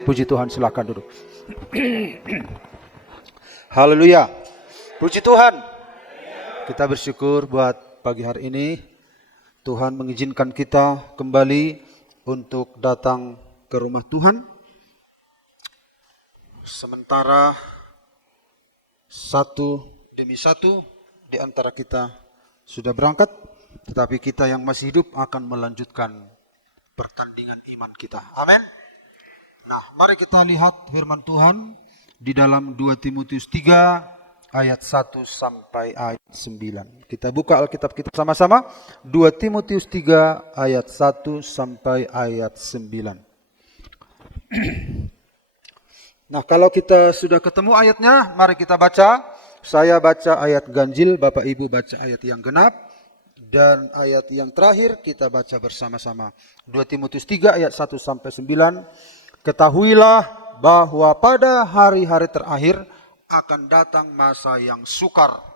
Puji Tuhan, silakan duduk. Haleluya. Puji Tuhan. Kita bersyukur buat pagi hari ini. Tuhan mengizinkan kita kembali untuk datang ke rumah Tuhan. Sementara satu demi satu di antara kita sudah berangkat, tetapi kita yang masih hidup akan melanjutkan pertandingan iman kita. Amin. Nah, mari kita lihat firman Tuhan di dalam 2 Timotius 3 ayat 1 sampai ayat 9. Kita buka Alkitab kita sama-sama. 2 Timotius 3 ayat 1 sampai ayat 9. Nah, kalau kita sudah ketemu ayatnya, mari kita baca. Saya baca ayat ganjil, Bapak Ibu baca ayat yang genap. Dan ayat yang terakhir kita baca bersama-sama. 2 Timotius 3 ayat 1 sampai 9. Ketahuilah bahwa pada hari-hari terakhir akan datang masa yang sukar.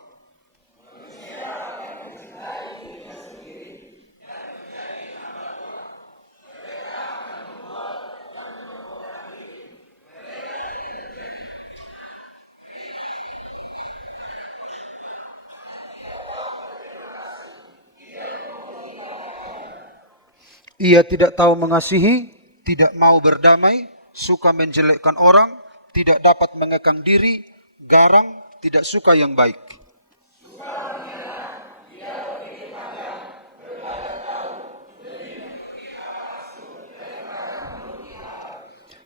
Ia tidak tahu mengasihi, tidak mau berdamai, suka menjelekkan orang, tidak dapat mengekang diri, garang, tidak suka yang baik.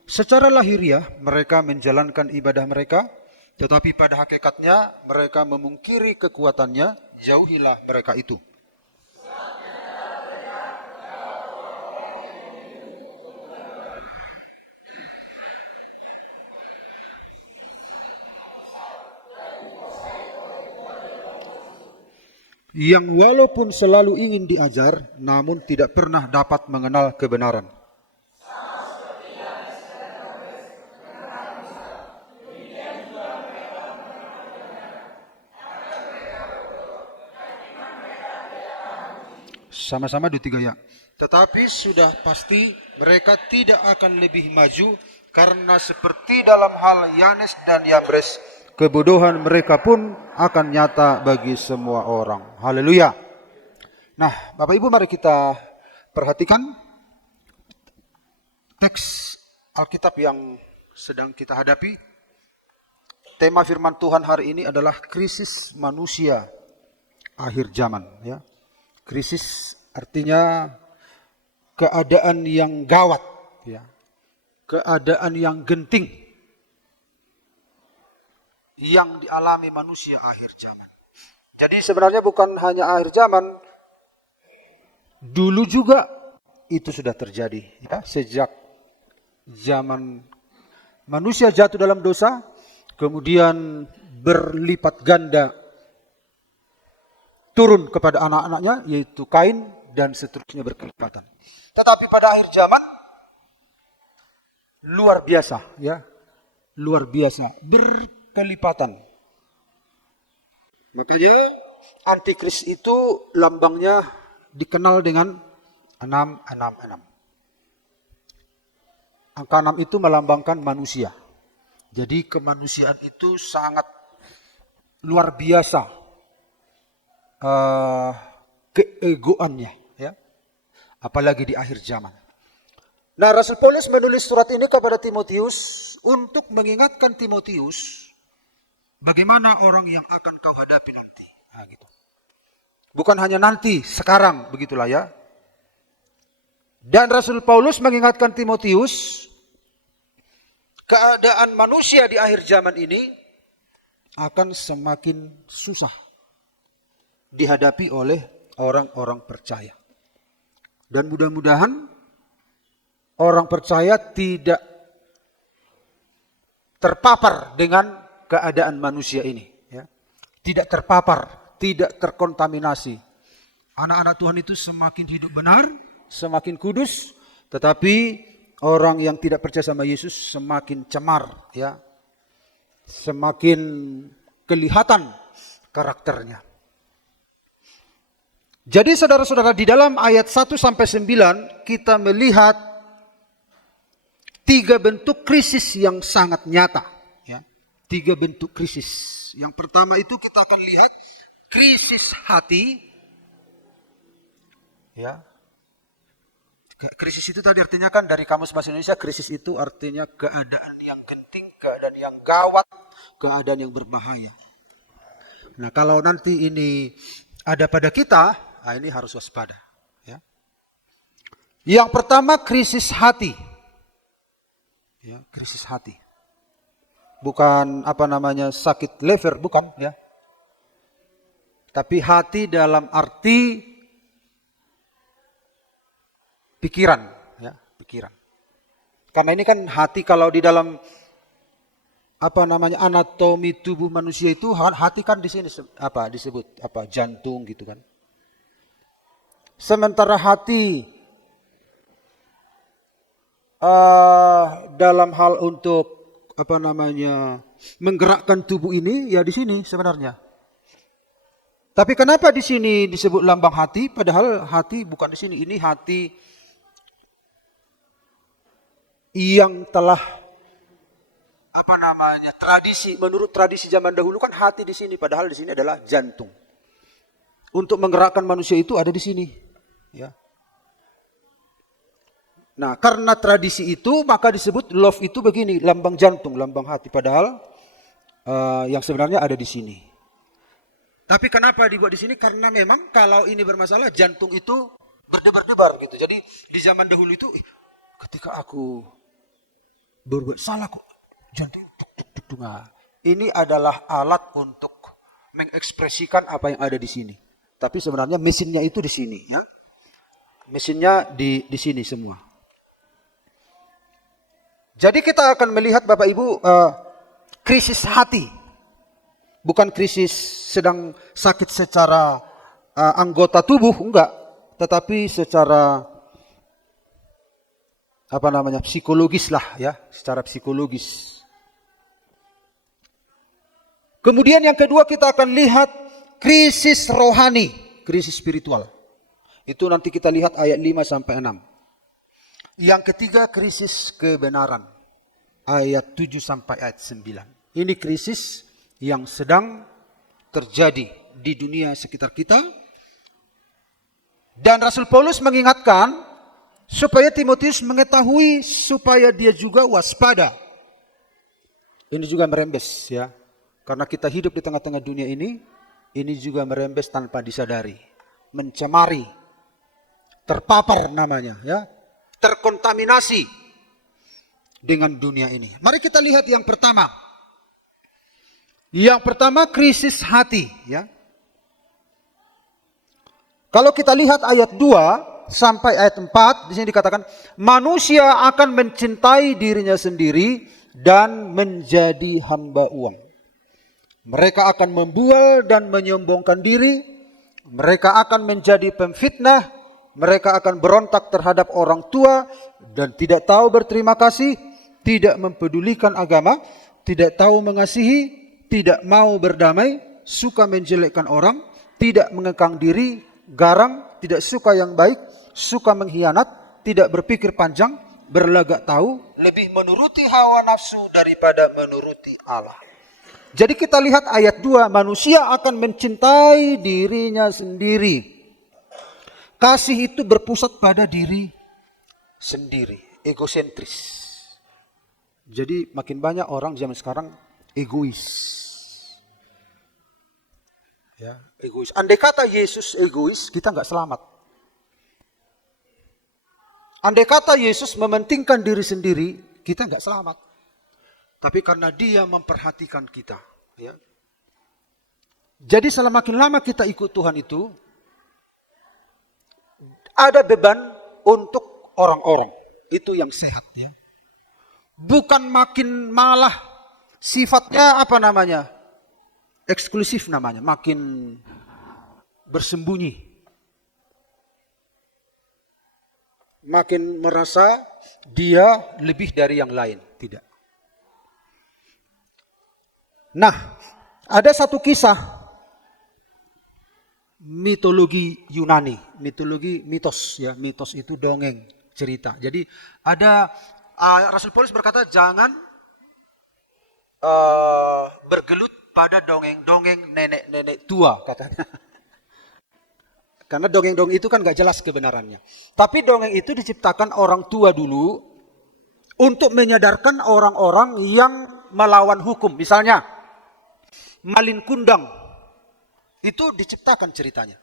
Secara lahiriah mereka menjalankan ibadah mereka, tetapi pada hakikatnya mereka memungkiri kekuatannya, jauhilah mereka itu. Yang walaupun selalu ingin diajar, namun tidak pernah dapat mengenal kebenaran. Sama-sama 2-3 ya. Tetapi sudah pasti mereka tidak akan lebih maju, karena seperti dalam hal Yanes dan Yambres, kebodohan mereka pun akan nyata bagi semua orang. Haleluya. Nah, Bapak Ibu mari kita perhatikan teks Alkitab yang sedang kita hadapi. Tema firman Tuhan hari ini adalah krisis manusia akhir zaman. Ya. Krisis artinya keadaan yang gawat. Ya. Keadaan yang genting yang dialami manusia akhir zaman. Jadi sebenarnya bukan hanya akhir zaman, dulu juga itu sudah terjadi. Ya, sejak zaman manusia jatuh dalam dosa, kemudian berlipat ganda turun kepada anak-anaknya, yaitu Kain, dan seterusnya berkelipatan. Tetapi pada akhir zaman, luar biasa, ya, luar biasa, berkelipatan. Makanya antikris itu lambangnya dikenal dengan 666. Angka 6 itu melambangkan manusia. Jadi kemanusiaan itu sangat luar biasa keegoannya, ya. Apalagi di akhir zaman. Nah, Rasul Paulus menulis surat ini kepada Timotius untuk mengingatkan Timotius bagaimana orang yang akan kau hadapi nanti. Nah, gitu. Bukan hanya nanti, sekarang, begitulah ya. Dan Rasul Paulus mengingatkan Timotius, keadaan manusia di akhir zaman ini akan semakin susah dihadapi oleh orang-orang percaya. Dan mudah-mudahan orang percaya tidak terpapar dengan keadaan manusia ini. Ya. Tidak terpapar, tidak terkontaminasi. Anak-anak Tuhan itu semakin hidup benar, semakin kudus, tetapi orang yang tidak percaya sama Yesus semakin cemar, ya, semakin kelihatan karakternya. Jadi saudara-saudara, di dalam ayat 1-9 kita melihat tiga bentuk krisis yang sangat nyata. Ya. Tiga bentuk krisis. Yang pertama itu kita akan lihat krisis hati. Ya. Krisis itu tadi artinya kan dari Kamus Bahasa Indonesia, krisis itu artinya keadaan yang genting, keadaan yang gawat, keadaan yang berbahaya. Nah, kalau nanti ini ada pada kita, ini harus waspada. Ya. Yang pertama krisis hati. Ya, krisis hati. Bukan sakit lever, bukan ya. Tapi hati dalam arti pikiran, ya, pikiran. Karena ini kan hati kalau di dalam anatomi tubuh manusia itu hati kan di sini disebut jantung gitu kan. Sementara hati dalam hal untuk menggerakkan tubuh ini ya di sini sebenarnya. Tapi kenapa di sini disebut lambang hati padahal hati bukan di sini. Ini hati yang telah menurut tradisi zaman dahulu kan hati di sini padahal di sini adalah jantung. Untuk menggerakkan manusia itu ada di sini, ya. Nah, karena tradisi itu maka disebut love itu begini, lambang jantung, lambang hati padahal yang sebenarnya ada di sini. Tapi kenapa dibuat di sini? Karena memang kalau ini bermasalah jantung itu berdebar-debar gitu. Jadi di zaman dahulu itu ketika aku berbuat salah kok jantung tuk. Ini adalah alat untuk mengekspresikan apa yang ada di sini. Tapi sebenarnya mesinnya itu di sini, ya. Mesinnya di sini semua. Jadi kita akan melihat Bapak Ibu krisis hati. Bukan krisis sedang sakit secara anggota tubuh, enggak. Tetapi secara psikologis lah ya, secara psikologis. Kemudian yang kedua kita akan lihat krisis rohani, krisis spiritual. Itu nanti kita lihat ayat 5 sampai 6. Yang ketiga krisis kebenaran, ayat 7 sampai ayat 9. Ini krisis yang sedang terjadi di dunia sekitar kita. Dan Rasul Paulus mengingatkan supaya Timotius mengetahui supaya dia juga waspada. Ini juga merembes ya. Karena kita hidup di tengah-tengah dunia ini juga merembes tanpa disadari. Mencemari. Terpapar namanya ya. Terkontaminasi dengan dunia ini. Mari kita lihat yang pertama. Yang pertama krisis hati ya. Kalau kita lihat ayat 2 sampai ayat 4 di sini dikatakan manusia akan mencintai dirinya sendiri dan menjadi hamba uang. Mereka akan membual dan menyombongkan diri. Mereka akan menjadi pemfitnah. Mereka akan berontak terhadap orang tua dan tidak tahu berterima kasih, tidak mempedulikan agama, tidak tahu mengasihi, tidak mau berdamai, suka menjelekkan orang, tidak mengekang diri, garang, tidak suka yang baik, suka mengkhianat, tidak berpikir panjang, berlagak tahu, lebih menuruti hawa nafsu daripada menuruti Allah. Jadi kita lihat ayat 2, manusia akan mencintai dirinya sendiri. Kasih itu berpusat pada diri sendiri, egosentris. Jadi makin banyak orang zaman sekarang egois. Ya, egois. Andai kata Yesus egois, kita nggak selamat. Andai kata Yesus mementingkan diri sendiri, kita nggak selamat. Tapi karena dia memperhatikan kita. Ya. Jadi semakin lama kita ikut Tuhan itu, ada beban untuk orang-orang. Itu yang sehat. Ya. Bukan makin malah sifatnya eksklusif namanya, makin bersembunyi. Makin merasa dia lebih dari yang lain. Tidak. Nah, ada satu kisah mitologi Yunani, mitologi mitos ya, mitos itu dongeng, cerita. Jadi ada Rasul Paulus berkata jangan bergelut pada dongeng-dongeng nenek-nenek tua katanya. Karena dongeng-dongeng itu kan gak jelas kebenarannya. Tapi dongeng itu diciptakan orang tua dulu untuk menyadarkan orang-orang yang melawan hukum. Misalnya Malin Kundang itu diciptakan ceritanya.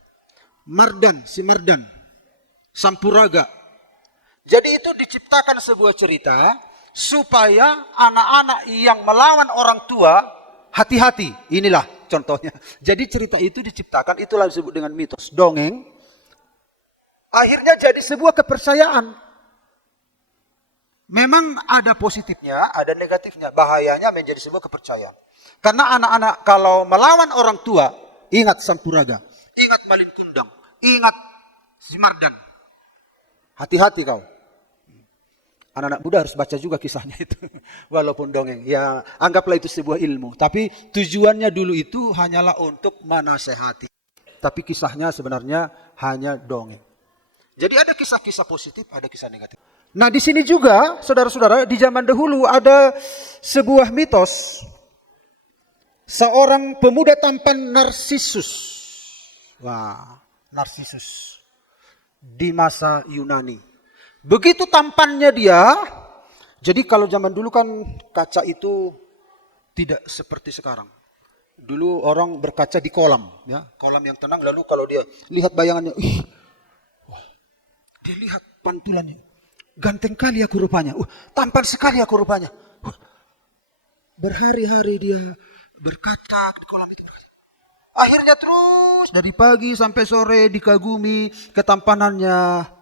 Si Mardan, Sampuraga. Jadi itu diciptakan sebuah cerita supaya anak-anak yang melawan orang tua hati-hati. Inilah contohnya. Jadi cerita itu diciptakan, itulah disebut dengan mitos. Dongeng. Akhirnya jadi sebuah kepercayaan. Memang ada positifnya, ada negatifnya. Bahayanya menjadi sebuah kepercayaan. Karena anak-anak kalau melawan orang tua, ingat Sampuraga, ingat Malin Kundang, ingat si Mardan. Hati-hati kau. Anak-anak muda harus baca juga kisahnya itu. Walaupun dongeng. Ya anggaplah itu sebuah ilmu. Tapi tujuannya dulu itu hanyalah untuk menasehati. Tapi kisahnya sebenarnya hanya dongeng. Jadi ada kisah-kisah positif, ada kisah negatif. Nah di sini juga saudara-saudara, di zaman dahulu ada sebuah mitos. Seorang pemuda tampan Narsisus. Wah, Narsisus. Di masa Yunani. Begitu tampannya dia, jadi kalau zaman dulu kan kaca itu tidak seperti sekarang. Dulu orang berkaca di kolam, ya, kolam yang tenang. Lalu kalau dia lihat bayangannya, wah, dia lihat pantulannya, ganteng kali aku rupanya, tampan sekali aku rupanya. Berhari-hari dia berkaca di kolam itu. Akhirnya terus dari pagi sampai sore dikagumi ketampanannya.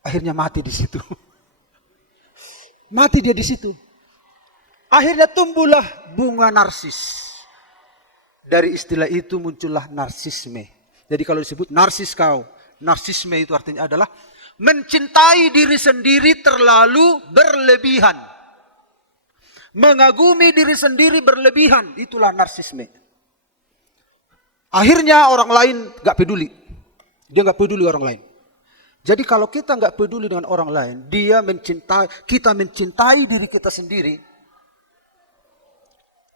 Akhirnya mati di situ. Mati dia di situ. Akhirnya tumbuhlah bunga narsis. Dari istilah itu muncullah narsisme. Jadi kalau disebut narsis kau, narsisme itu artinya adalah mencintai diri sendiri terlalu berlebihan. Mengagumi diri sendiri berlebihan, itulah narsisme. Akhirnya orang lain gak peduli. Dia gak peduli orang lain. Jadi kalau kita nggak peduli dengan orang lain, kita mencintai diri kita sendiri,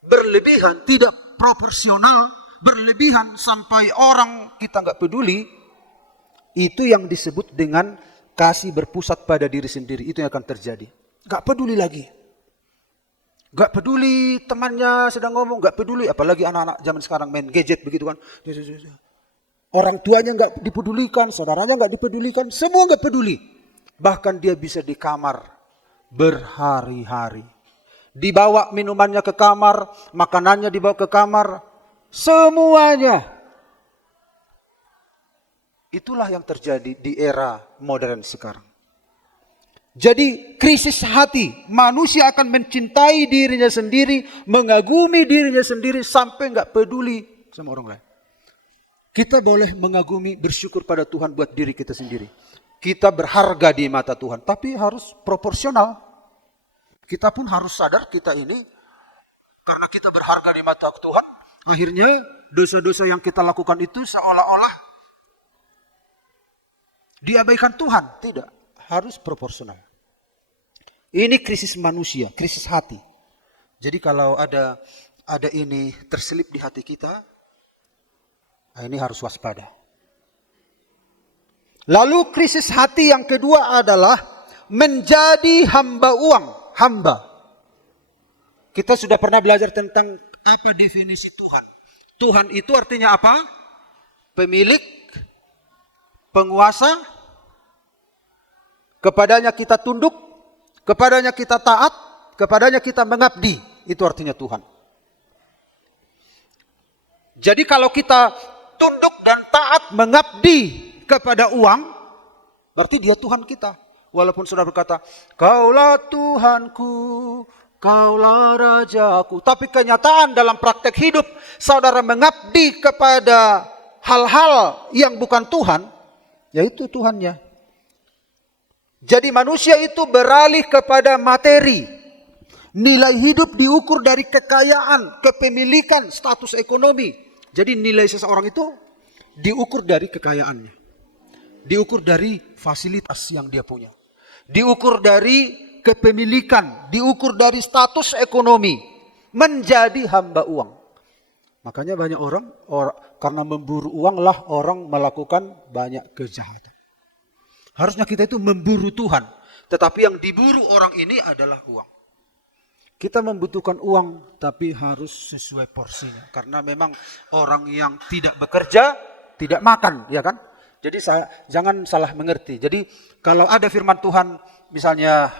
berlebihan, tidak proporsional, berlebihan sampai orang kita nggak peduli, itu yang disebut dengan kasih berpusat pada diri sendiri. Itu yang akan terjadi. Nggak peduli lagi. Nggak peduli temannya sedang ngomong, nggak peduli. Apalagi anak-anak zaman sekarang main gadget begitu kan. Orang tuanya nggak dipedulikan, saudaranya nggak dipedulikan, semua nggak peduli. Bahkan dia bisa di kamar berhari-hari. Dibawa minumannya ke kamar, makanannya dibawa ke kamar, semuanya. Itulah yang terjadi di era modern sekarang. Jadi krisis hati, manusia akan mencintai dirinya sendiri, mengagumi dirinya sendiri sampai nggak peduli sama orang lain. Kita boleh mengagumi, bersyukur pada Tuhan buat diri kita sendiri. Kita berharga di mata Tuhan, tapi harus proporsional. Kita pun harus sadar kita ini, karena kita berharga di mata Tuhan, akhirnya dosa-dosa yang kita lakukan itu seolah-olah diabaikan Tuhan. Tidak, harus proporsional. Ini krisis manusia, krisis hati. Jadi kalau ada ini terselip di hati kita, ini harus waspada. Lalu krisis hati yang kedua adalah menjadi hamba uang. Hamba. Kita sudah pernah belajar tentang apa definisi Tuhan. Tuhan itu artinya apa? Pemilik, penguasa, kepadanya kita tunduk, kepadanya kita taat, kepadanya kita mengabdi. Itu artinya Tuhan. Jadi kalau kita tunduk dan taat mengabdi kepada uang, berarti dia Tuhan kita. Walaupun sudah berkata, kaulah Tuhanku, kaulah Rajaku. Tapi kenyataan dalam praktek hidup, saudara mengabdi kepada hal-hal yang bukan Tuhan, yaitu Tuhannya. Jadi manusia itu beralih kepada materi. Nilai hidup diukur dari kekayaan, kepemilikan, status ekonomi. Jadi nilai seseorang itu diukur dari kekayaannya. Diukur dari fasilitas yang dia punya. Diukur dari kepemilikan, diukur dari status ekonomi, menjadi hamba uang. Makanya banyak orang karena memburu uang lah orang melakukan banyak kejahatan. Harusnya kita itu memburu Tuhan, tetapi yang diburu orang ini adalah uang. Kita membutuhkan uang, tapi harus sesuai porsinya. Karena memang orang yang tidak bekerja, tidak makan, ya kan? Jadi jangan salah mengerti. Jadi kalau ada firman Tuhan, misalnya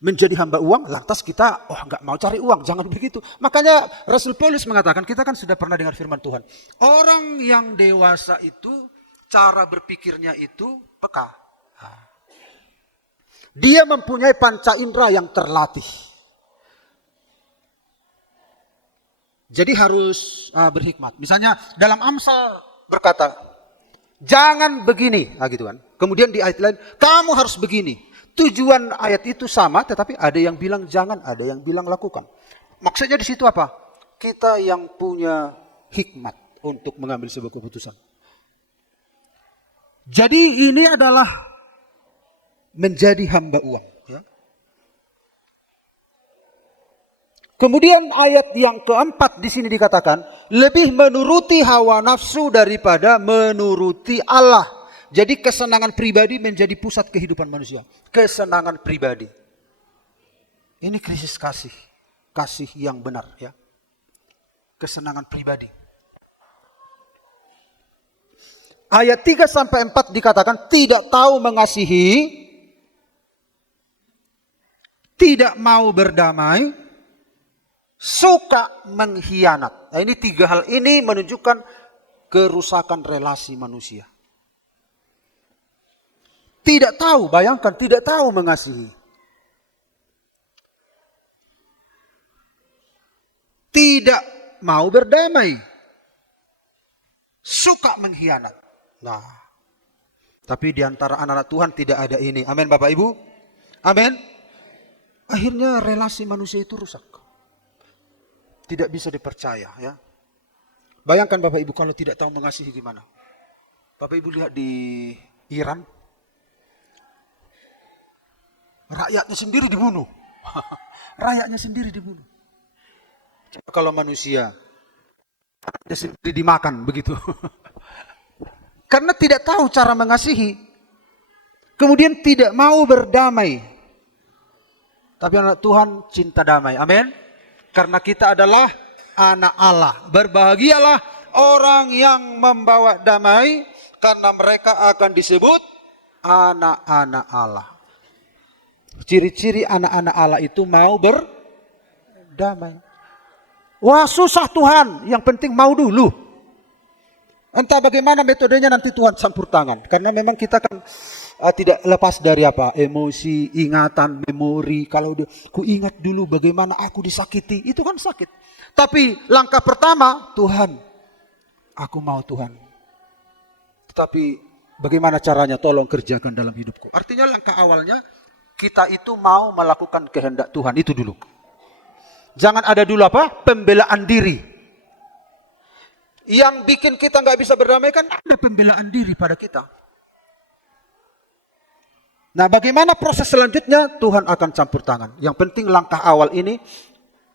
menjadi hamba uang, lantas kita nggak mau cari uang, jangan begitu. Makanya Rasul Paulus mengatakan, kita kan sudah pernah dengar firman Tuhan. Orang yang dewasa itu, cara berpikirnya itu peka. Dia mempunyai panca indera yang terlatih. Jadi harus berhikmat. Misalnya dalam Amsal berkata, jangan begini, gitu kan. Kemudian di ayat lain, kamu harus begini. Tujuan ayat itu sama, tetapi ada yang bilang jangan, ada yang bilang lakukan. Maksudnya di situ apa? Kita yang punya hikmat untuk mengambil sebuah keputusan. Jadi ini adalah menjadi hamba uang. Ya. Kemudian ayat yang keempat di sini dikatakan, lebih menuruti hawa nafsu daripada menuruti Allah. Jadi kesenangan pribadi menjadi pusat kehidupan manusia. Kesenangan pribadi. Ini krisis kasih. Kasih yang benar, ya. Kesenangan pribadi. Ayat 3-4 dikatakan tidak tahu mengasihi, tidak mau berdamai, suka mengkhianat. Nah, ini 3 hal ini menunjukkan kerusakan relasi manusia. Tidak tahu, bayangkan, tidak tahu mengasihi. Tidak mau berdamai. Suka mengkhianat. Nah, tapi di antara anak-anak Tuhan tidak ada ini. Amin Bapak Ibu. Amin. Akhirnya relasi manusia itu rusak. Tidak bisa dipercaya, ya. Bayangkan Bapak Ibu kalau tidak tahu mengasihi gimana. Bapak Ibu lihat di Iran. Rakyatnya sendiri dibunuh. Rakyatnya sendiri dibunuh. Coba kalau manusia dia sendiri dimakan begitu. Karena tidak tahu cara mengasihi. Kemudian tidak mau berdamai. Tapi anak Tuhan cinta damai. Amin. Karena kita adalah anak Allah. Berbahagialah orang yang membawa damai, karena mereka akan disebut anak-anak Allah. Ciri-ciri anak-anak Allah itu mau berdamai. Wah, susah Tuhan, yang penting mau dulu. Entah bagaimana metodenya nanti Tuhan campur tangan. Karena memang kita kan tidak lepas dari apa? Emosi, ingatan, memori. Kalau ku ingat dulu bagaimana aku disakiti, itu kan sakit. Tapi langkah pertama, Tuhan, aku mau Tuhan. Tetapi bagaimana caranya? Tolong kerjakan dalam hidupku. Artinya langkah awalnya, kita itu mau melakukan kehendak Tuhan, itu dulu. Jangan ada dulu apa? Pembelaan diri. Yang bikin kita nggak bisa berdamai kan ada pembelaan diri pada kita. Nah, bagaimana proses selanjutnya? Tuhan akan campur tangan. Yang penting langkah awal ini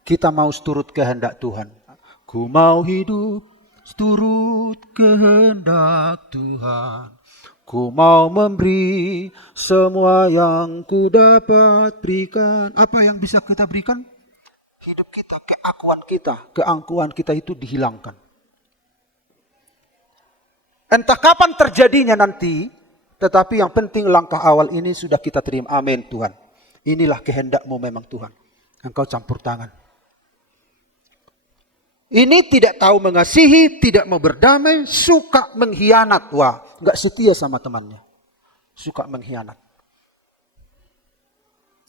kita mau seturut kehendak Tuhan. Ku mau hidup seturut kehendak Tuhan. Ku mau memberi semua yang ku dapat berikan. Apa yang bisa kita berikan? Hidup kita, keangkuhan kita itu dihilangkan. Entah kapan terjadinya nanti, tetapi yang penting langkah awal ini sudah kita terima. Amin Tuhan. Inilah kehendak-Mu memang Tuhan. Engkau campur tangan. Ini tidak tahu mengasihi, tidak mau berdamai, suka mengkhianat. Wah, enggak setia sama temannya. Suka mengkhianat.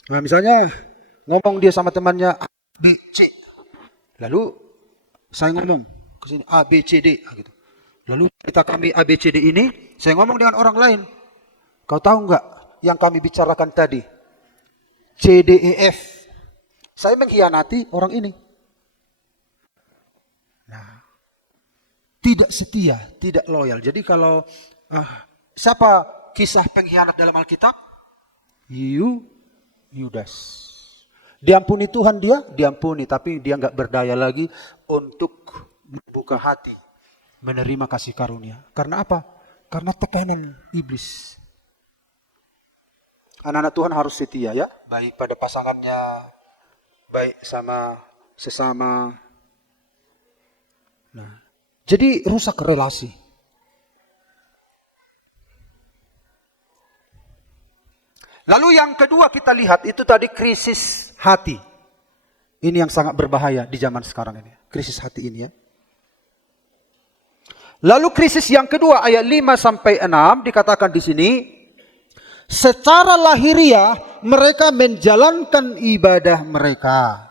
Nah, misalnya ngomong dia sama temannya A, B, C. Lalu saya ngomong ke sini A, B, C, D gitu. Lalu kita kami A, B, C, D ini, saya ngomong dengan orang lain. Kau tahu enggak yang kami bicarakan tadi? C, D, E, F. Saya mengkhianati orang ini. Nah, tidak setia, tidak loyal. Jadi kalau siapa kisah pengkhianat dalam Alkitab? Yudas. Diampuni Tuhan dia, diampuni. Tapi dia nggak berdaya lagi untuk membuka hati, menerima kasih karunia. Karena apa? Karena tekanan iblis. Anak-anak Tuhan harus setia ya, baik pada pasangannya, baik sama sesama. Nah, jadi rusak relasi. Lalu yang kedua kita lihat itu tadi krisis hati. Ini yang sangat berbahaya di zaman sekarang ini. Krisis hati ini ya. Lalu krisis yang kedua ayat 5-6 dikatakan di sini. Secara lahiriah mereka menjalankan ibadah mereka.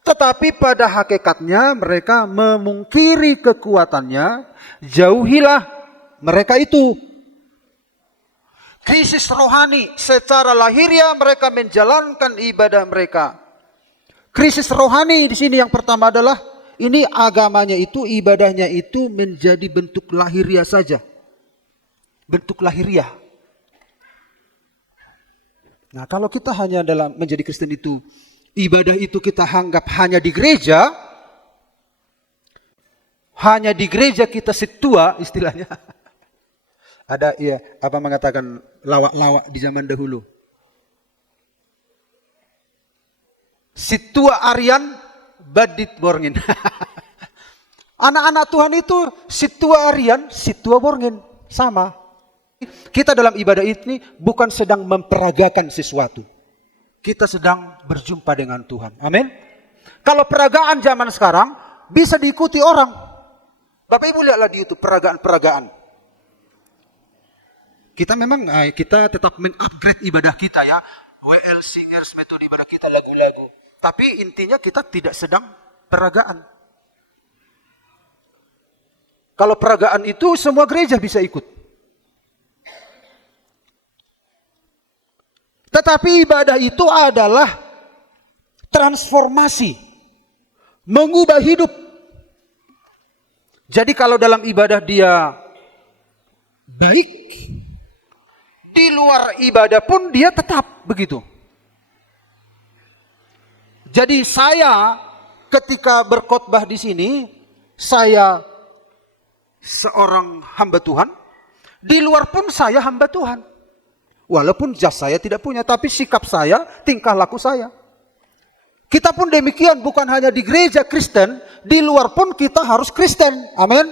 Tetapi pada hakikatnya mereka memungkiri kekuatannya. Jauhilah mereka itu. Krisis rohani, secara lahiriah mereka menjalankan ibadah mereka. Krisis rohani di sini yang pertama adalah ini agamanya itu, ibadahnya itu menjadi bentuk lahiriah saja. Bentuk lahiriah. Nah, kalau kita hanya dalam menjadi Kristen itu, ibadah itu kita anggap hanya di gereja kita setua istilahnya. Ada ya apa mengatakan lawak-lawak di zaman dahulu. Situa Aryan badit borngin. Anak-anak Tuhan itu situa Aryan, situa borngin. Sama. Kita dalam ibadah ini bukan sedang memperagakan sesuatu. Kita sedang berjumpa dengan Tuhan. Amin. Kalau peragaan zaman sekarang bisa diikuti orang. Bapak Ibu lihatlah di YouTube peragaan-peragaan. Kita memang kita tetap mengupgrade ibadah kita ya. WL Singers metode ibadah kita lagu-lagu. Tapi intinya kita tidak sedang peragaan. Kalau peragaan itu semua gereja bisa ikut. Tetapi ibadah itu adalah transformasi. Mengubah hidup. Jadi kalau dalam ibadah dia baik, di luar ibadah pun dia tetap begitu. Jadi saya ketika berkhotbah di sini, saya seorang hamba Tuhan. Di luar pun saya hamba Tuhan. Walaupun jas saya tidak punya, tapi sikap saya, tingkah laku saya. Kita pun demikian, bukan hanya di gereja Kristen, di luar pun kita harus Kristen. Amin.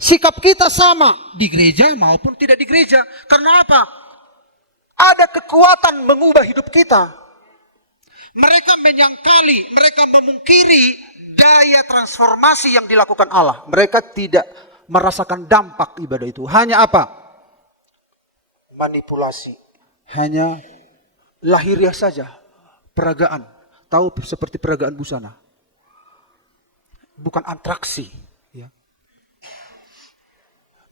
Sikap kita sama di gereja maupun tidak di gereja. Karena apa? Ada kekuatan mengubah hidup kita. Mereka menyangkali, mereka memungkiri daya transformasi yang dilakukan Allah. Mereka tidak merasakan dampak ibadah itu. Hanya apa? Manipulasi. Hanya lahiriah saja. Peragaan. Tahu seperti peragaan busana. Bukan atraksi. Ya.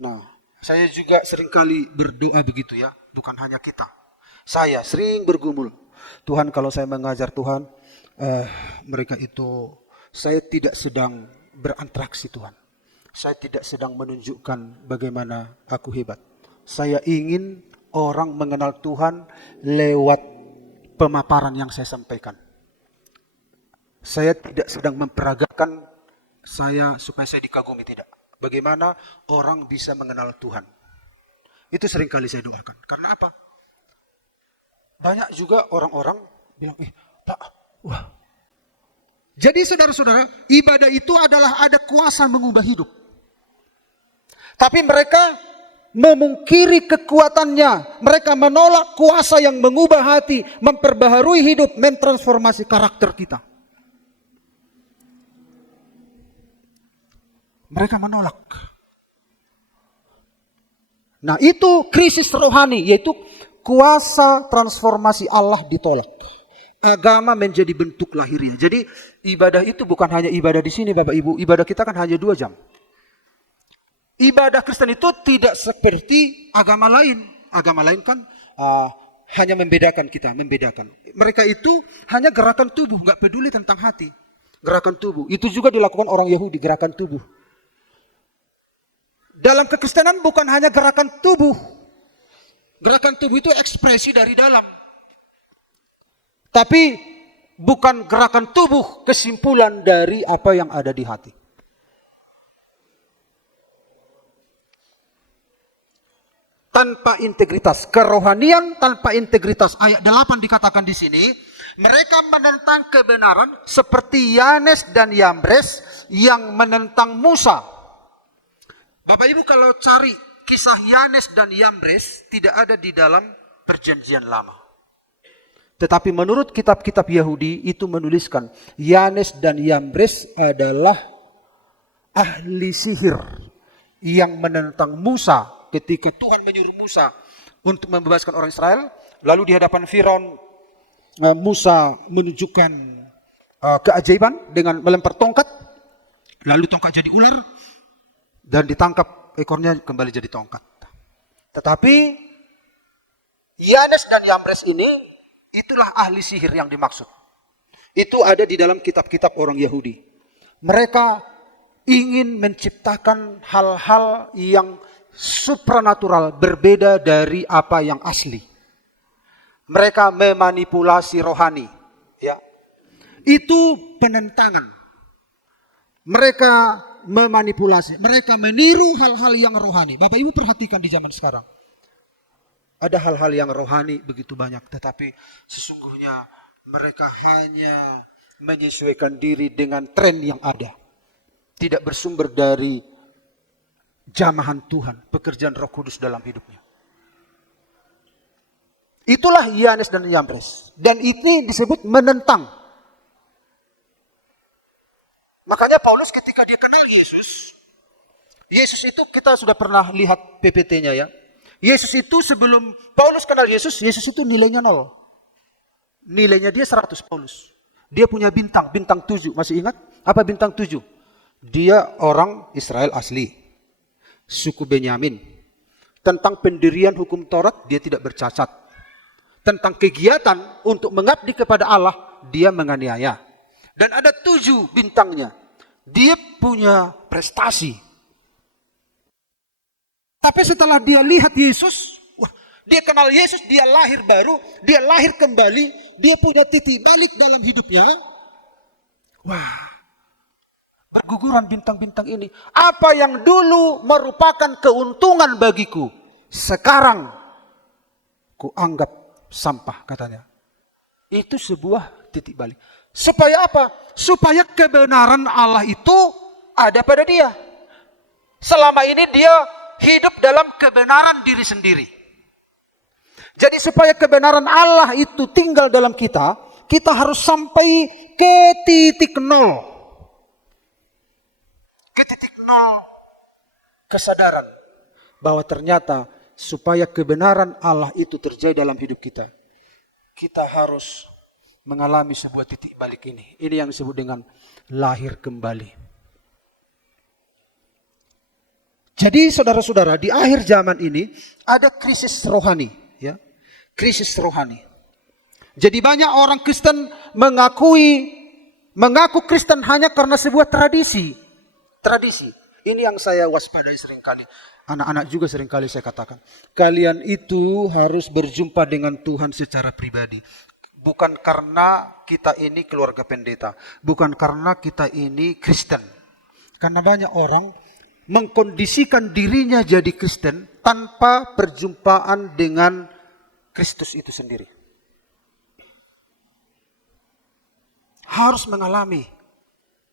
Nah, saya juga seringkali berdoa begitu ya. Bukan hanya kita. Saya sering bergumul. Tuhan, kalau saya mengajar Tuhan, mereka itu, saya tidak sedang beratraksi Tuhan. Saya tidak sedang menunjukkan bagaimana aku hebat. Saya ingin orang mengenal Tuhan lewat pemaparan yang saya sampaikan. Saya tidak sedang memperagakan saya supaya saya dikagumi, tidak. Bagaimana orang bisa mengenal Tuhan. Itu sering kali saya doakan. Karena apa? Banyak juga orang-orang bilang, Pak, wah. Jadi saudara-saudara, ibadah itu adalah ada kuasa mengubah hidup. Tapi mereka memungkiri kekuatannya. Mereka menolak kuasa yang mengubah hati, memperbaharui hidup, mentransformasi karakter kita. Mereka menolak. Nah, itu krisis rohani, yaitu kuasa transformasi Allah ditolak. Agama menjadi bentuk lahiriah. Jadi ibadah itu bukan hanya ibadah di sini Bapak Ibu. Ibadah kita kan hanya 2 jam. Ibadah Kristen itu tidak seperti agama lain. Agama lain kan hanya membedakan kita, membedakan. Mereka itu hanya gerakan tubuh, nggak peduli tentang hati. Gerakan tubuh. Itu juga dilakukan orang Yahudi, gerakan tubuh. Dalam kekristenan bukan hanya gerakan tubuh. Gerakan tubuh itu ekspresi dari dalam. Tapi bukan gerakan tubuh, kesimpulan dari apa yang ada di hati. Tanpa integritas, kerohanian tanpa integritas. Ayat 8 dikatakan di sini, mereka menentang kebenaran seperti Yanes dan Yambres yang menentang Musa. Bapak Ibu kalau cari kisah Yanes dan Yambres tidak ada di dalam Perjanjian Lama. Tetapi menurut kitab-kitab Yahudi itu menuliskan Yanes dan Yambres adalah ahli sihir yang menentang Musa ketika Tuhan menyuruh Musa untuk membebaskan orang Israel. Lalu di hadapan Firaun Musa menunjukkan keajaiban dengan melempar tongkat. Lalu tongkat jadi ular dan ditangkap ekornya kembali jadi tongkat. Tetapi Yanes dan Yambres ini itulah ahli sihir yang dimaksud. Itu ada di dalam kitab-kitab orang Yahudi. Mereka ingin menciptakan hal-hal yang supranatural, berbeda dari apa yang asli. Mereka memanipulasi rohani. Ya. Itu penentangan. Mereka memanipulasi. Mereka meniru hal-hal yang rohani. Bapak Ibu perhatikan di zaman sekarang. Ada hal-hal yang rohani begitu banyak. Tetapi sesungguhnya mereka hanya menyesuaikan diri dengan tren yang ada. Tidak bersumber dari jamahan Tuhan, pekerjaan Roh Kudus dalam hidupnya. Itulah Yanes dan Yambres. Dan ini disebut menentang. Makanya Paulus ketika dia kenal Yesus itu kita sudah pernah lihat PPT-nya ya. Yesus itu sebelum Paulus kenal Yesus itu nilainya 0. Nilainya dia 100 Paulus. Dia punya bintang 7. Masih ingat? Apa bintang 7? Dia orang Israel asli. Suku Benyamin. Tentang pendirian hukum Taurat dia tidak bercacat. Tentang kegiatan untuk mengabdi kepada Allah dia menganiaya. Dan ada 7 bintangnya. Dia punya prestasi. Tapi setelah dia lihat Yesus, dia kenal Yesus, dia lahir baru, dia lahir kembali, dia punya titik balik dalam hidupnya. Wah, berguguran bintang-bintang ini. Apa yang dulu merupakan keuntungan bagiku, sekarang kuanggap sampah katanya. Itu sebuah titik balik. Supaya apa? Supaya kebenaran Allah itu ada pada dia. Selama ini dia hidup dalam kebenaran diri sendiri. Jadi supaya kebenaran Allah itu tinggal dalam kita, kita harus sampai ke titik 0. Ke titik 0 kesadaran bahwa ternyata supaya kebenaran Allah itu terjadi dalam hidup kita, kita harus mengalami sebuah titik balik ini. Ini yang disebut dengan lahir kembali. Jadi saudara-saudara, di akhir zaman ini ada krisis rohani, ya. Krisis rohani. Jadi banyak orang Kristen mengaku Kristen hanya karena sebuah tradisi. Tradisi. Ini yang saya waspadai seringkali. Anak-anak juga seringkali saya katakan, kalian itu harus berjumpa dengan Tuhan secara pribadi. Bukan karena kita ini keluarga pendeta, bukan karena kita ini Kristen. Karena banyak orang mengkondisikan dirinya jadi Kristen tanpa perjumpaan dengan Kristus itu sendiri. Harus mengalami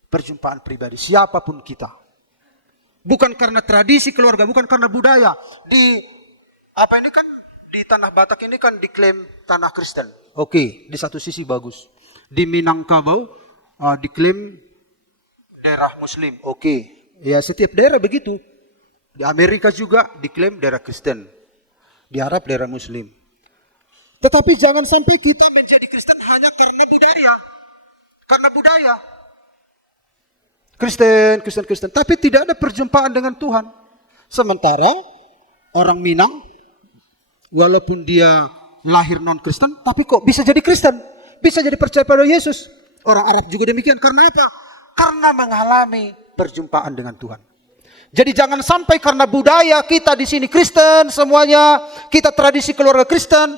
perjumpaan pribadi, siapapun kita. Bukan karena tradisi keluarga, bukan karena budaya. Di tanah Batak ini kan diklaim tanah Kristen. Oke, di satu sisi bagus. Di Minangkabau diklaim daerah Muslim. Oke. Ya setiap daerah begitu. Di Amerika juga diklaim daerah Kristen. Di Arab daerah Muslim. Tetapi jangan sampai kita menjadi Kristen hanya karena budaya. Karena budaya. Kristen. Tapi tidak ada perjumpaan dengan Tuhan. Sementara orang Minang, walaupun dia lahir non-Kristen, tapi kok bisa jadi Kristen? Bisa jadi percaya pada Yesus. Orang Arab juga demikian. Karena apa? Karena mengalami perjumpaan dengan Tuhan. Jadi jangan sampai karena budaya kita di sini Kristen semuanya, kita tradisi keluarga Kristen,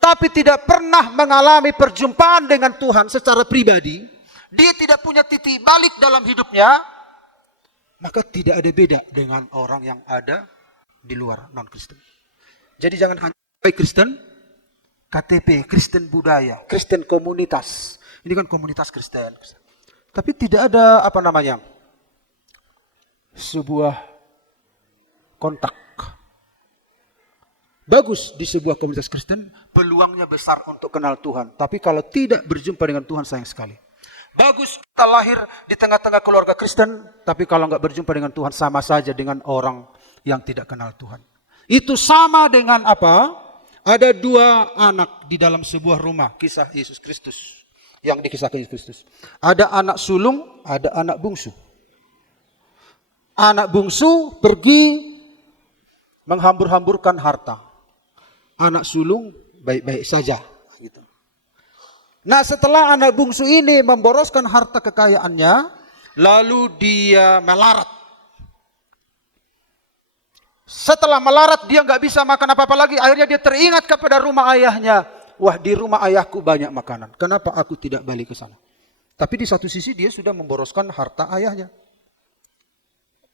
tapi tidak pernah mengalami perjumpaan dengan Tuhan secara pribadi, dia tidak punya titik balik dalam hidupnya, maka tidak ada beda dengan orang yang ada di luar non-Kristen. Jadi jangan hanya Kristen, KTP, Kristen budaya, Kristen komunitas. Ini kan komunitas Kristen. Tapi tidak ada sebuah kontak. Bagus di sebuah komunitas Kristen, peluangnya besar untuk kenal Tuhan. Tapi kalau tidak berjumpa dengan Tuhan, sayang sekali. Bagus kita lahir di tengah-tengah keluarga Kristen, tapi kalau nggak berjumpa dengan Tuhan, sama saja dengan orang yang tidak kenal Tuhan. Itu sama dengan apa? Ada dua anak di dalam sebuah rumah, kisah Yesus Kristus. Yang dikisahkan Yesus Kristus. Ada anak sulung, ada anak bungsu. Anak bungsu pergi menghambur-hamburkan harta. Anak sulung baik-baik saja. Gitu. Nah, setelah anak bungsu ini memboroskan harta kekayaannya, lalu dia melarat. Setelah melarat dia nggak bisa makan apa-apa lagi. Akhirnya dia teringat kepada rumah ayahnya. Wah, di rumah ayahku banyak makanan. Kenapa aku tidak balik ke sana? Tapi di satu sisi dia sudah memboroskan harta ayahnya.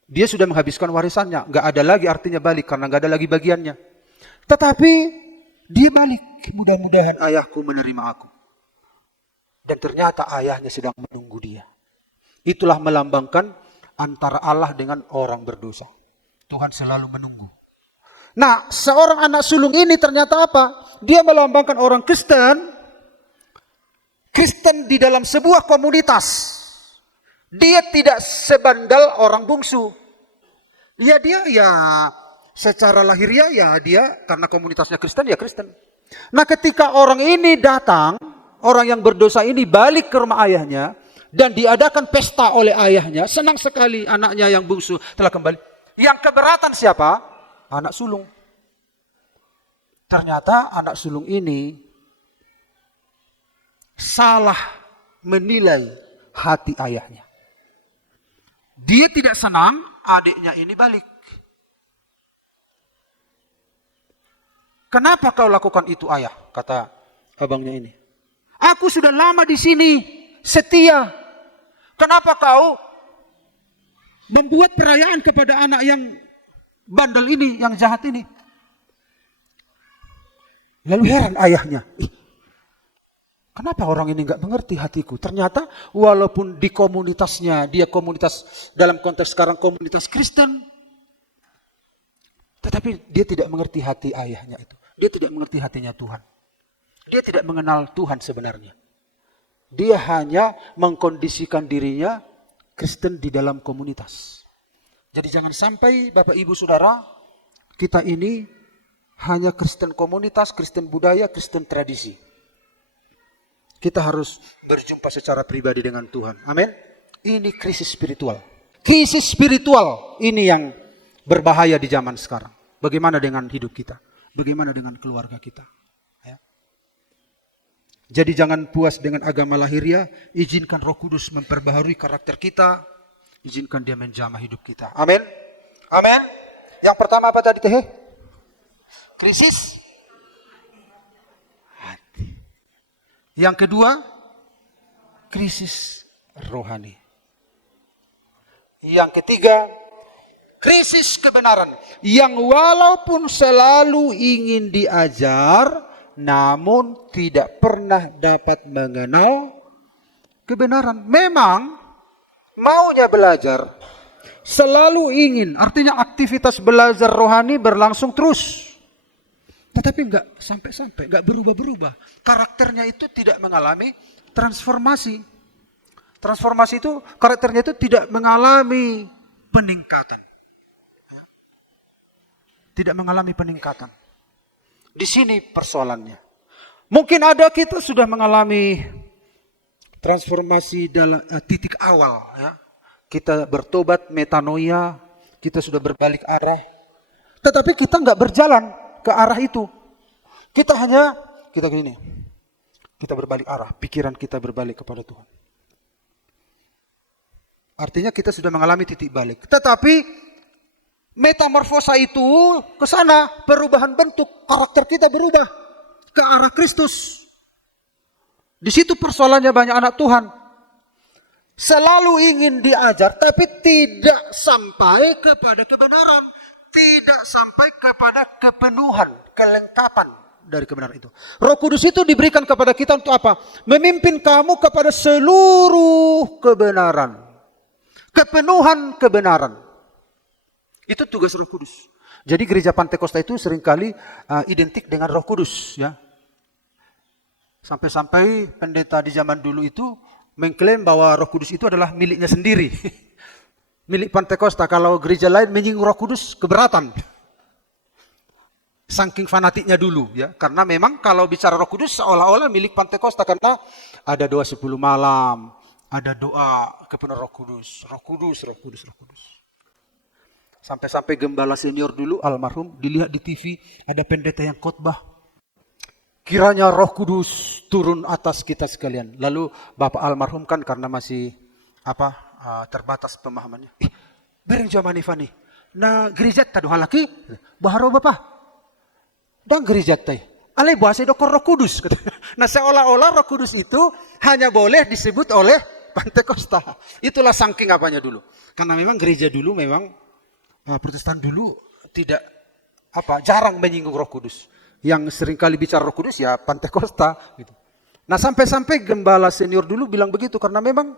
Dia sudah menghabiskan warisannya. Nggak ada lagi artinya balik karena nggak ada lagi bagiannya. Tetapi dia balik. Mudah-mudahan ayahku menerima aku. Dan ternyata ayahnya sedang menunggu dia. Itulah melambangkan antara Allah dengan orang berdosa. Tuhan selalu menunggu. Nah, seorang anak sulung ini ternyata apa? Dia melambangkan orang Kristen. Kristen di dalam sebuah komunitas. Dia tidak sebandel orang bungsu. Ya dia secara lahiriah dia karena komunitasnya Kristen ya Kristen. Nah, ketika orang ini datang, orang yang berdosa ini balik ke rumah ayahnya dan diadakan pesta oleh ayahnya, senang sekali anaknya yang bungsu telah kembali. Yang keberatan siapa? Anak sulung. Ternyata anak sulung ini salah menilai hati ayahnya. Dia tidak senang adiknya ini balik. Kenapa kau lakukan itu, ayah? Kata abangnya ini. Aku sudah lama di sini, setia. Kenapa kau membuat perayaan kepada anak yang bandel ini, yang jahat ini? Lalu heran ayahnya. Kenapa orang ini nggak mengerti hatiku? Ternyata walaupun di komunitasnya, dia komunitas dalam konteks sekarang komunitas Kristen. Tetapi dia tidak mengerti hati ayahnya itu. Dia tidak mengerti hatinya Tuhan. Dia tidak mengenal Tuhan sebenarnya. Dia hanya mengkondisikan dirinya Kristen di dalam komunitas. Jadi jangan sampai Bapak Ibu Saudara, kita ini hanya Kristen komunitas, Kristen budaya, Kristen tradisi. Kita harus berjumpa secara pribadi dengan Tuhan. Amin. Ini krisis spiritual. Krisis spiritual ini yang berbahaya di zaman sekarang. Bagaimana dengan hidup kita? Bagaimana dengan keluarga kita? Ya. Jadi jangan puas dengan agama lahiriah. Izinkan Roh Kudus memperbaharui karakter kita. Izinkan dia menjamah hidup kita. Amin. Amin. Yang pertama apa tadi teh? Krisis hati. Yang kedua, krisis rohani. Yang ketiga, krisis kebenaran. Yang walaupun selalu ingin diajar, namun tidak pernah dapat mengenal kebenaran. Memang maunya belajar, selalu ingin. Artinya aktivitas belajar rohani berlangsung terus. Tetapi enggak sampai-sampai, enggak berubah-berubah. Karakternya itu tidak mengalami transformasi. Transformasi itu, karakternya itu tidak mengalami peningkatan. Tidak mengalami peningkatan. Di sini persoalannya. Mungkin ada kita sudah mengalami transformasi dalam titik awal. Ya. Kita bertobat, metanoia, kita sudah berbalik arah. Tetapi kita enggak berjalan ke arah itu. Kita gini. Kita berbalik arah, pikiran kita berbalik kepada Tuhan. Artinya kita sudah mengalami titik balik. Tetapi metamorfosa itu ke sana, perubahan bentuk, karakter kita berubah. ke arah Kristus. Di situ persoalannya banyak anak Tuhan. Selalu ingin diajar, tapi tidak sampai kepada kebenaran. Tidak sampai kepada kepenuhan, kelengkapan dari kebenaran itu. Roh Kudus itu diberikan kepada kita untuk apa? Memimpin kamu kepada seluruh kebenaran. Kepenuhan kebenaran. Itu tugas Roh Kudus. Jadi gereja Pantekosta itu seringkali identik dengan Roh Kudus, ya. Sampai-sampai pendeta di zaman dulu itu mengklaim bahwa Roh Kudus itu adalah miliknya sendiri. Milik Pantekosta. Kalau gereja lain menyinggung Roh Kudus, keberatan. Saking fanatiknya dulu, ya. Karena memang kalau bicara Roh Kudus seolah-olah milik Pantekosta, karena ada doa 10 malam, ada doa kepenuhan Roh Kudus, Roh Kudus, Roh Kudus, Roh Kudus. Sampai-sampai gembala senior dulu almarhum dilihat di TV ada pendeta yang khotbah. Kiranya Roh Kudus turun atas kita sekalian. Lalu Bapak almarhum kan karena masih terbatas pemahamannya. Bereng zaman Ivani. Na gereja tadu halaki baharo Bapak. Dan gereja teh. Alai bahasa dokor Roh Kudus. Nah seolah-olah Roh Kudus itu hanya boleh disebut oleh Pantekosta. Itulah saking apanya dulu. Karena memang gereja dulu memang Protestan dulu tidak jarang menyinggung Roh Kudus. Yang seringkali bicara Roh Kudus ya Pantekosta gitu. Nah sampai-sampai gembala senior dulu bilang begitu karena memang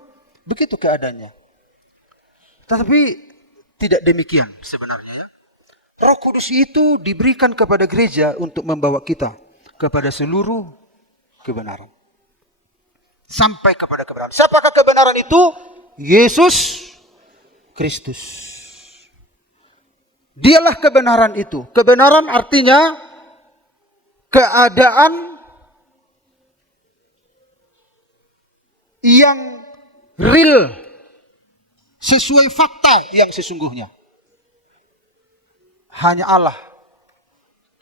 begitu keadaannya. Tapi tidak demikian sebenarnya, ya. Roh Kudus itu diberikan kepada gereja untuk membawa kita kepada seluruh kebenaran. Sampai kepada kebenaran. Siapakah kebenaran itu? Yesus Kristus. Dialah kebenaran itu. Kebenaran artinya keadaan yang real, sesuai fakta yang sesungguhnya. Hanya Allah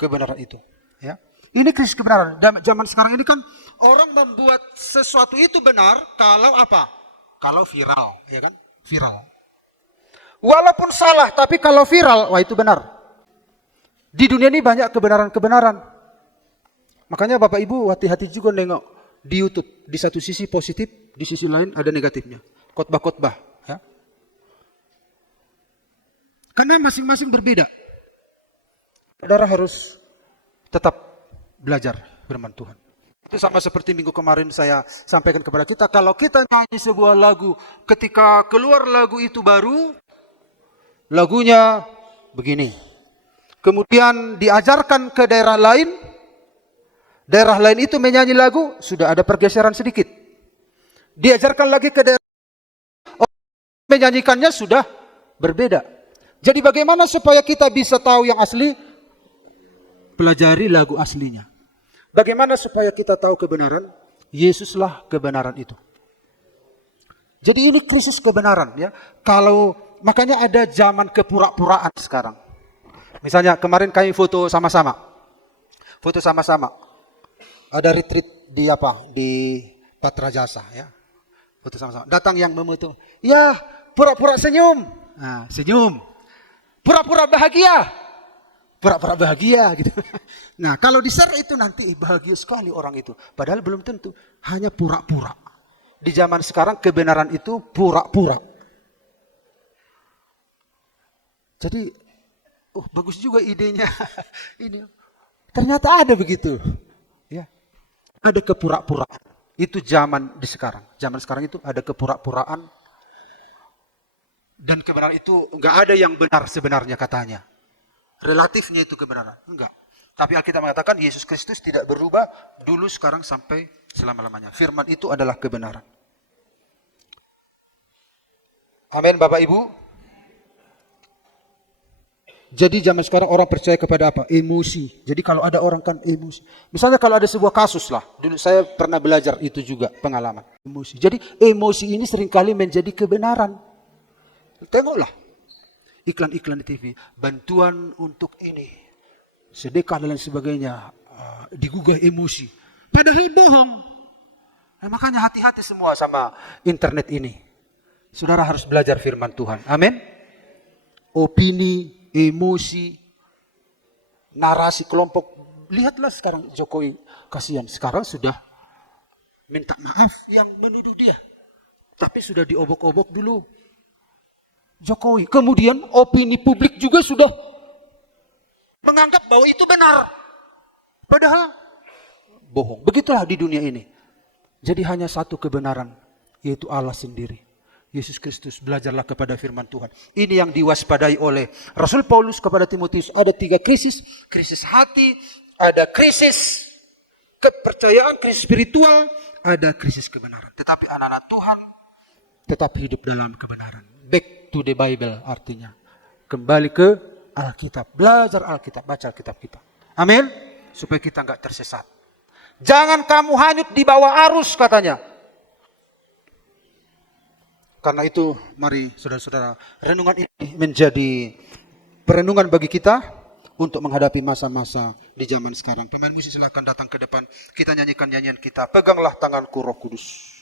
kebenaran itu. Ya. Ini krisis kebenaran. Zaman sekarang ini kan orang membuat sesuatu itu benar kalau apa? Kalau viral, ya kan? Viral. Walaupun salah, tapi kalau viral, wah itu benar. Di dunia ini banyak kebenaran-kebenaran. Makanya Bapak Ibu hati-hati juga nengok di YouTube. Di satu sisi positif, di sisi lain ada negatifnya. Khotbah-khotbah. Ya. Karena masing-masing berbeda. Saudara harus tetap belajar firman Tuhan. Itu sama seperti minggu kemarin saya sampaikan kepada kita. Kalau kita nyanyi sebuah lagu, ketika keluar lagu itu baru, lagunya begini. Kemudian diajarkan ke daerah lain itu menyanyi lagu, sudah ada pergeseran sedikit. Diajarkan lagi ke daerah, menyanyikannya sudah berbeda. Jadi bagaimana supaya kita bisa tahu yang asli? Pelajari lagu aslinya. Bagaimana supaya kita tahu kebenaran? Yesuslah kebenaran itu. Jadi ini krisis kebenaran, ya. Makanya ada zaman kepura-puraan sekarang. Misalnya kemarin kami foto sama-sama. Ada retreat di Patra Jasa, ya. Foto sama-sama. Datang yang memoto. Ya, pura-pura senyum. Nah, senyum. Pura-pura bahagia. Pura-pura bahagia gitu. Nah, kalau di-share itu nanti bahagia sekali orang itu. Padahal belum tentu. Hanya pura-pura. Di zaman sekarang kebenaran itu pura-pura. Jadi, bagus juga idenya. Ini ternyata ada begitu. Ya. Ada kepura-puraan. Itu zaman di sekarang. Zaman sekarang itu ada kepura-puraan. Dan kebenaran itu enggak ada yang benar sebenarnya katanya. Relatifnya itu kebenaran. Enggak. Tapi Alkitab mengatakan Yesus Kristus tidak berubah dulu, sekarang, sampai selama-lamanya. Firman itu adalah kebenaran. Amin Bapak Ibu. Jadi zaman sekarang orang percaya kepada apa? Emosi. Jadi kalau ada orang kan emosi. Misalnya kalau ada sebuah kasus lah. Dulu saya pernah belajar itu juga pengalaman. Emosi. Jadi emosi ini seringkali menjadi kebenaran. Tengoklah. Iklan-iklan di TV. Bantuan untuk ini. Sedekah dan lain sebagainya. Digugah emosi. Padahal bohong. Nah, makanya hati-hati semua sama internet ini. Saudara harus belajar firman Tuhan. Amin. Opini, emosi, narasi kelompok Lihatlah sekarang Jokowi, kasihan. Sekarang sudah minta maaf yang menuduh dia. Tapi sudah diobok-obok dulu Jokowi. Kemudian opini publik juga sudah menganggap bahwa itu benar. Padahal bohong. Begitulah di dunia ini. Jadi hanya satu kebenaran, yaitu Allah sendiri. Yesus Kristus, belajarlah kepada firman Tuhan. Ini yang diwaspadai oleh Rasul Paulus kepada Timotius. Ada 3 krisis. Krisis hati, ada krisis kepercayaan, krisis spiritual, ada krisis kebenaran. Tetapi anak-anak Tuhan tetap hidup dalam kebenaran. Back to the Bible artinya. Kembali ke Alkitab. Belajar Alkitab, baca Alkitab kita. Amin. Supaya kita enggak tersesat. Jangan kamu hanyut di bawah arus katanya. Karena itu mari saudara-saudara, renungan ini menjadi perenungan bagi kita untuk menghadapi masa-masa di zaman sekarang. Pemain musik silakan datang ke depan. Kita nyanyikan nyanyian kita. Peganglah tanganku Roh Kudus.